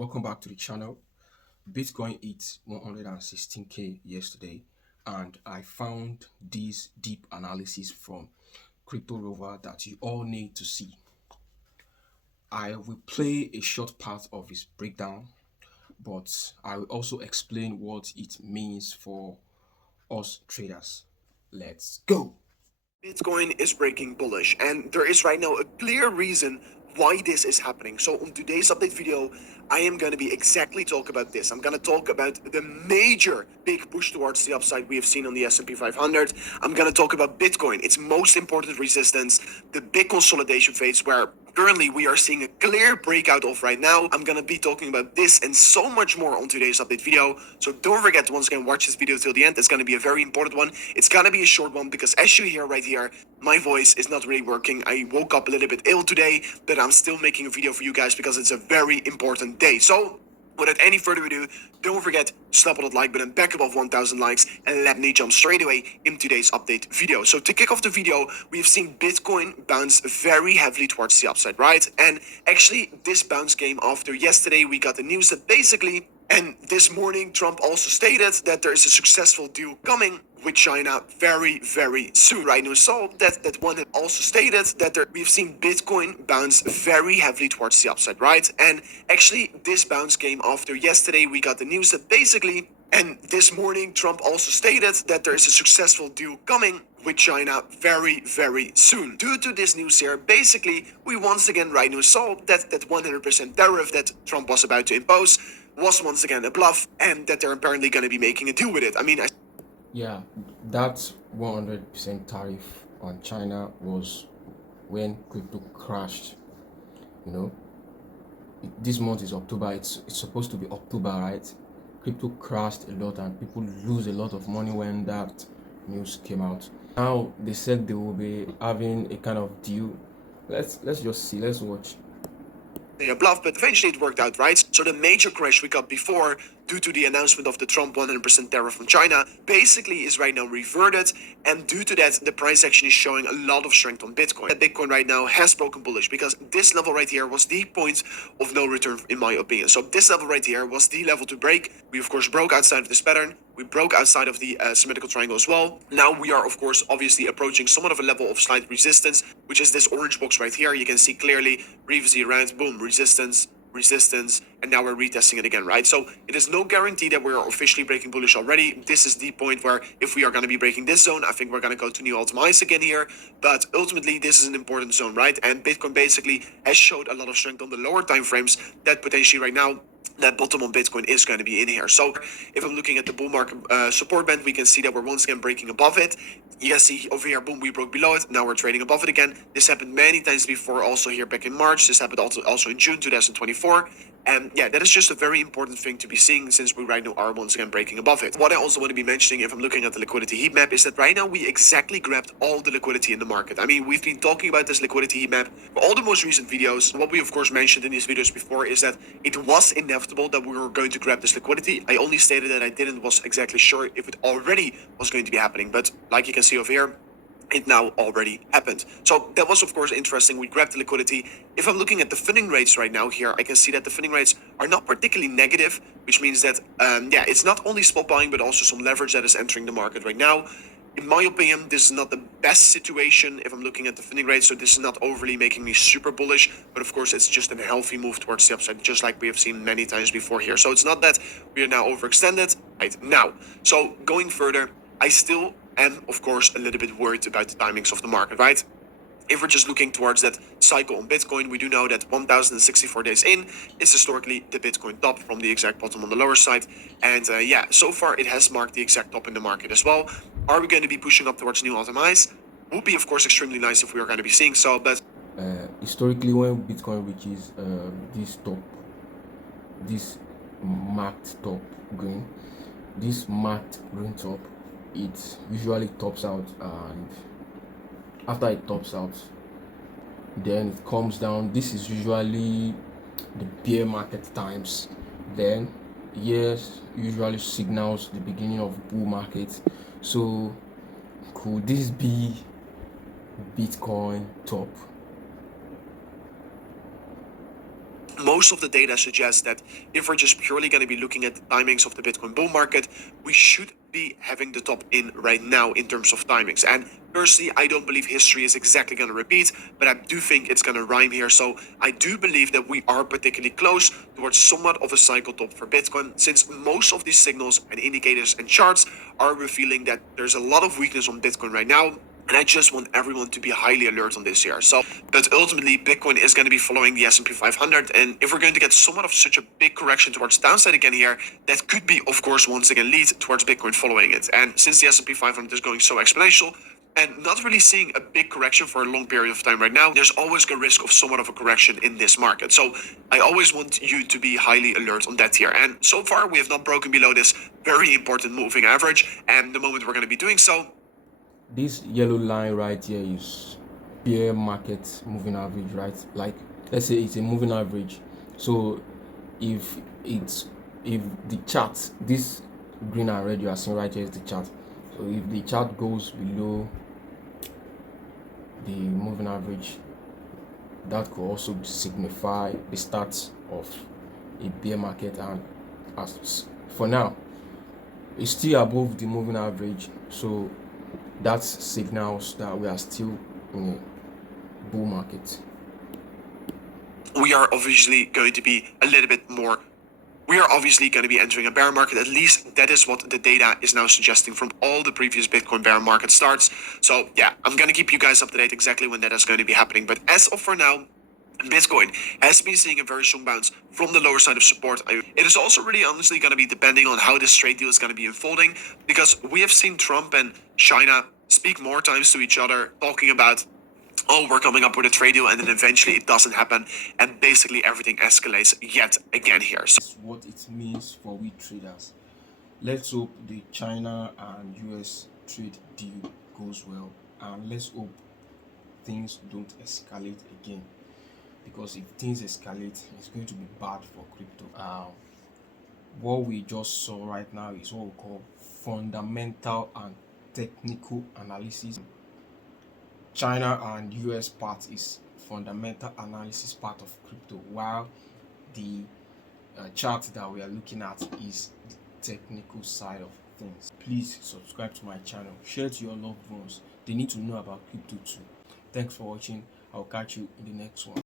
welcome back to the channel. Bitcoin hit 116k yesterday, and I found this deep analysis from Crypto Rover that you all need to see. I will play a short part of his breakdown, but I will also explain what it means for us traders. Let's go. Bitcoin is breaking bullish, and there is right now a clear reason why this is happening. So on today's update video, I am going to be exactly talk about this. I'm going to talk about the major big push towards the upside we have seen on the S&P 500. I'm going to talk about Bitcoin, its most important resistance, the big consolidation phase where currently we are seeing a clear breakout of right now. I'm going to be talking about this and so much more on today's update video. So don't forget to once again watch this video till the end. It's going to be a very important one. It's going to be a short one because as you hear right here, my voice is not really working. I woke up a little bit ill today, but I'm still making a video for you guys because it's a very important day. So without any further ado, don't forget to slap on that like button back above 1000 likes and let me jump straight away in today's update video. So to kick off the video, we've seen Bitcoin bounce very heavily towards the upside, right? And actually this bounce came after yesterday we got the news that basically, and this morning Trump also stated that there is a successful deal coming with China very soon. Right now, so that one had also stated that we've seen Bitcoin bounce very heavily towards the upside, right? And actually, this bounce came after yesterday we got the news that basically, and this morning Trump also stated that there is a successful deal coming with China very soon. Due to this news here, basically, we once again right now saw that 100% tariff that Trump was about to impose was once again a bluff, and that they're apparently going to be making a deal with it. I mean, Yeah, that 100% tariff on China was when crypto crashed. You know, this month is October. It's supposed to be October, right? Crypto crashed a lot, and people lose a lot of money when that news came out. Now they said they will be having a kind of deal. Let's just see. Let's watch. A bluff, but eventually it worked out, right? So the major crash we got before, due to the announcement of the Trump 100% tariff from China, basically is right now reverted, and due to that, the price action is showing a lot of strength on Bitcoin. That Bitcoin right now has broken bullish because this level right here was the point of no return, in my opinion. So this level right here was the level to break. We of course broke outside of this pattern. We broke outside of the symmetrical triangle as well. Now we are, of course, obviously approaching somewhat of a level of slight resistance, which is this orange box right here. You can see clearly, previously around, boom, resistance, and now we're retesting it again, right? So it is no guarantee that we are officially breaking bullish already. This is the point where if we are going to be breaking this zone, I think we're going to go to new all-time highs again here. But ultimately, this is an important zone, right? And Bitcoin basically has showed a lot of strength on the lower time frames that potentially right now that bottom on Bitcoin is going to be in here. So if I'm looking at the bull market support band, we can see that we're once again breaking above it. You can see over here, boom, we broke below it. Now we're trading above it again. This happened many times before, also here back in March. This happened also in June 2024. And yeah, that is just a very important thing to be seeing since we right now are once again breaking above it. What I also want to be mentioning, if I'm looking at the liquidity heat map, is that right now we exactly grabbed all the liquidity in the market. I mean, we've been talking about this liquidity heat map for all the most recent videos. What we of course mentioned in these videos before is that it was inevitable that we were going to grab this liquidity. I only stated that I didn't was exactly sure if it already was going to be happening. But like you can see over here, it now already happened. So that was of course interesting. We grabbed the liquidity. If I'm looking at the funding rates right now here, I can see that the funding rates are not particularly negative, which means that yeah, it's not only spot buying but also some leverage that is entering the market right now. In my opinion, this is not the best situation if I'm looking at the funding rate, so this is not overly making me super bullish, but of course it's just a healthy move towards the upside, just like we have seen many times before here. So it's not that we are now overextended right now. So going further, I still am, of course, a little bit worried about the timings of the market, right? If we're just looking towards that cycle on Bitcoin, we do know that 1064 days in is historically the Bitcoin top from the exact bottom on the lower side. And yeah, so far it has marked the exact top in the market as well. Are we going to be pushing up towards new all-time highs? Would be, of course, extremely nice if we are going to be seeing so, but Historically, when Bitcoin reaches this top, this marked top green, this marked green top, it usually tops out, and after it tops out, then it comes down. This is usually the bear market times. Then yes, usually signals the beginning of bull market. So could this be Bitcoin top? most of the data suggests that if we're just purely going to be looking at the timings of the Bitcoin bull market, we should be having the top in right now in terms of timings. And personally, I don't believe history is exactly going to repeat, but I do think it's going to rhyme here. So I do believe that we are particularly close towards somewhat of a cycle top for Bitcoin, since most of these signals and indicators and charts are revealing that there's a lot of weakness on Bitcoin right now. And I just want everyone to be highly alert on this here. So, but ultimately, Bitcoin is going to be following the S&P 500. And if we're going to get somewhat of such a big correction towards downside again here, that could be, of course, once again lead towards Bitcoin following it. And since the S&P 500 is going so exponential, and not really seeing a big correction for a long period of time right now, there's always a risk of somewhat of a correction in this market. So I always want you to be highly alert on that here. And so far, we have not broken below this very important moving average. And the moment we're going to be doing so, this yellow line right here is bear market moving average, right? Like, let's say it's a moving average. So if the chart, this green and red you are seeing right here is the chart. So if the chart goes below the moving average, that could also signify the start of a bear market. And as for now, it's still above the moving average, so that signals that we are still in a bull market. We are obviously going to be a little bit more. We are obviously going to be entering a bear market. At least that is what the data is now suggesting from all the previous Bitcoin bear market starts. So yeah, I'm going to keep you guys up to date exactly when that is going to be happening. But as of for now, Bitcoin has been seeing a very strong bounce from the lower side of support. It is also really honestly going to be depending on how this trade deal is going to be unfolding, because we have seen Trump and China speak more times to each other, talking about, oh, we're coming up with a trade deal, and then eventually it doesn't happen, and basically everything escalates yet again here. So That's what it means for we traders. Let's hope the China and US trade deal goes well, and let's hope things don't escalate again, because if things escalate, it's going to be bad for crypto. What we just saw right now is what we call fundamental and technical analysis. China and US part is fundamental analysis part of crypto, while the chart that we are looking at is the technical side of things. Please subscribe to my channel, share to your loved ones. They need to know about crypto too. Thanks for watching. I'll catch you in the next one.